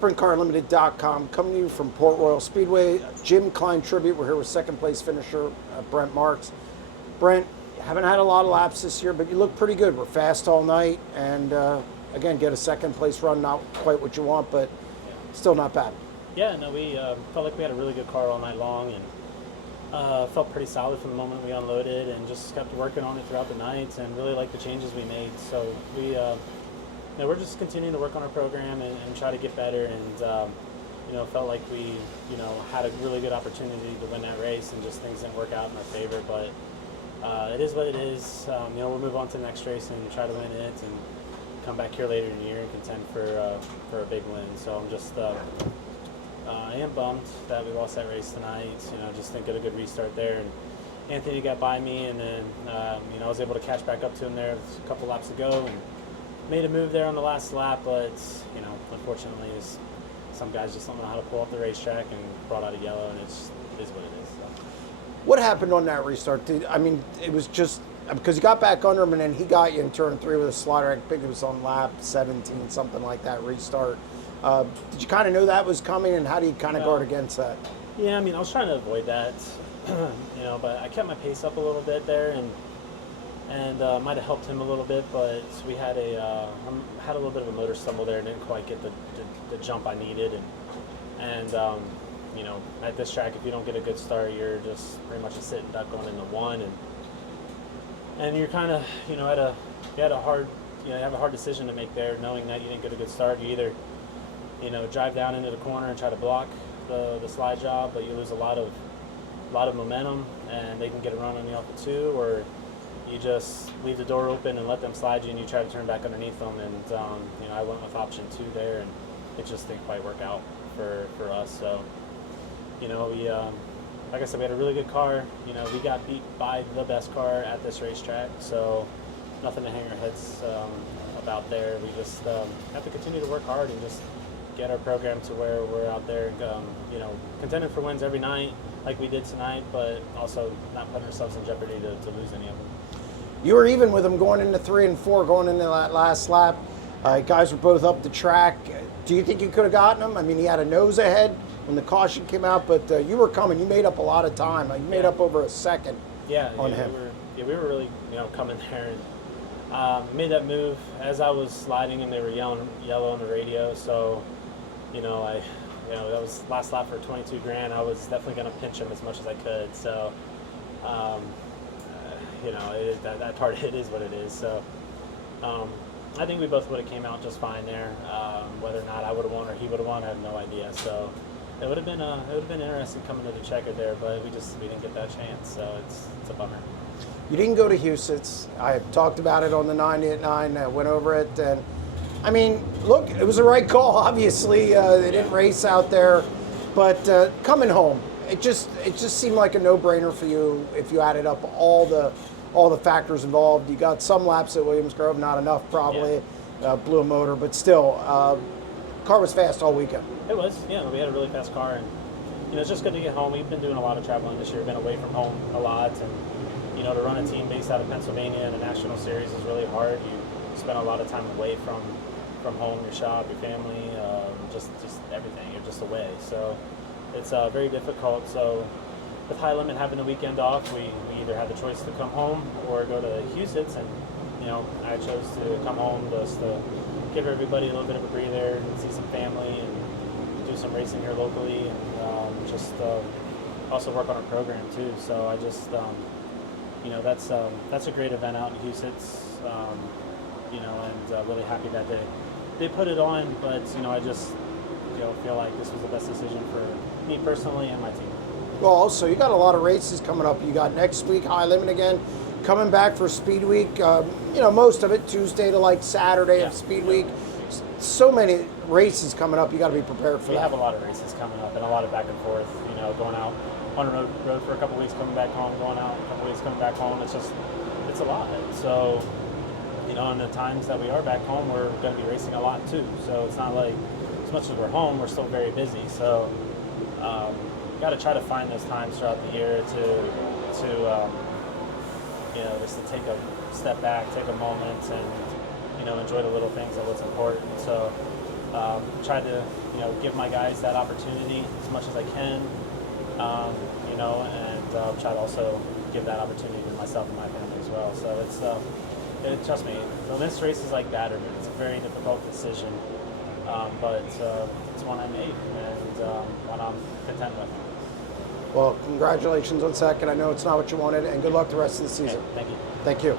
SprintCarUnlimited.com, coming to you from Port Royal Speedway. Jim Kline Tribute. We're here with second place finisher Brent Marks. Brent, haven't had a lot of laps this year, but you look pretty good. We're fast all night, and again, get a second place run. Not quite what you want, but still not bad. Yeah, no, we felt like we had a really good car all night long, and felt pretty solid from the moment we unloaded, and just kept working on it throughout the night, and really liked the changes we made. So we're just continuing to work on our program and try to get better, and felt like we had a really good opportunity to win that race, and just things didn't work out in our favor. But it is what it is. We'll move on to the next race and try to win it, and come back here later in the year and contend for a big win. So I'm just I am bummed that we lost that race tonight. Just think get a good restart there. And Anthony got by me, and then I was able to catch back up to him there a couple laps ago, and made a move there on the last lap. But unfortunately, some guys just don't know how to pull off the racetrack, and brought out a yellow, and it is what it is. So. What happened on that restart? It was just because you got back under him, and then he got you in turn 3 with a slider. I think it was on lap 17, something like that, restart. Did you kind of know that was coming, and how do you kind of guard against that? Yeah, I was trying to avoid that, but I kept my pace up a little bit there, and might have helped him a little bit. But we had a little bit of a motor stumble there, and didn't quite get the jump I needed, and at this track, if you don't get a good start, you're just pretty much a sit and duck going into one, and you're kind of you have a hard decision to make there, knowing that you didn't get a good start. You either drive down into the corner and try to block the slide job, but you lose a lot of momentum, and they can get a run on you off the 2, or you just leave the door open and let them slide you, and you try to turn back underneath them. And I went with option 2 there, and it just didn't quite work out for us. So like I said, we had a really good car. We got beat by the best car at this racetrack, so nothing to hang our heads about there. We just have to continue to work hard and just get our program to where we're out there, contending for wins every night like we did tonight, but also not putting ourselves in jeopardy to lose any of them. You were even with him going into 3 and 4, going into that last lap. Guys were both up the track. Do you think you could have gotten him? He had a nose ahead when the caution came out, but you were coming. You made up a lot of time. You made up over a second on him. We were really coming there, and made that move as I was sliding, and they were yelling yellow on the radio. So that was last lap for 22 grand. I was definitely going to pinch him as much as I could. So that part, it is what it is. So I think we both would have came out just fine there. Whether or not I would have won or he would have won, I have no idea. So it would have been interesting coming to the checker there, but we didn't get that chance. So it's a bummer. You didn't go to Huset's. I talked about it on the 90 at 9. Went over it, and look, it was the right call. Obviously, they didn't race out there, but coming home, it just seemed like a no-brainer for you if you added up all the factors involved. You got some laps at Williams Grove, not enough probably. Blew a motor, but still, car was fast all weekend. It was, we had a really fast car, and it's just good to get home. We've been doing a lot of traveling this year, been away from home a lot, and to run a team based out of Pennsylvania in a national series is really hard. You spend a lot of time away from home, your shop, your family, just everything. You're just away, so it's very difficult. So with High Limit having the weekend off, we either had the choice to come home or go to Huset's, and I chose to come home just to give everybody a little bit of a breather and see some family and do some racing here locally, and just also work on our program too. So I just that's a great event out in Huset's, and really happy that they put it on. But I just feel like this was the best decision for me personally and my team. Well, also you got a lot of races coming up. You got next week High Limit again, coming back for Speedweek. Most of it Tuesday to Saturday of Speedweek. So many races coming up. You got to be prepared for that. We have a lot of races coming up and a lot of back and forth. Going out on the road for a couple weeks, coming back home, going out a couple weeks, coming back home. It's a lot. So in the times that we are back home, we're going to be racing a lot too. So it's not like as much as we're home, we're still very busy. So got to try to find those times throughout the year to just to take a step back, take a moment, and enjoy the little things and what's important. So try to, give my guys that opportunity as much as I can, and try to also give that opportunity to myself and my family as well. So trust me, this race is like battered. It's a very difficult decision, but it's one I made and one I'm content with. Well, congratulations on second. I know it's not what you wanted, and good luck the rest of the season. Okay, thank you. Thank you.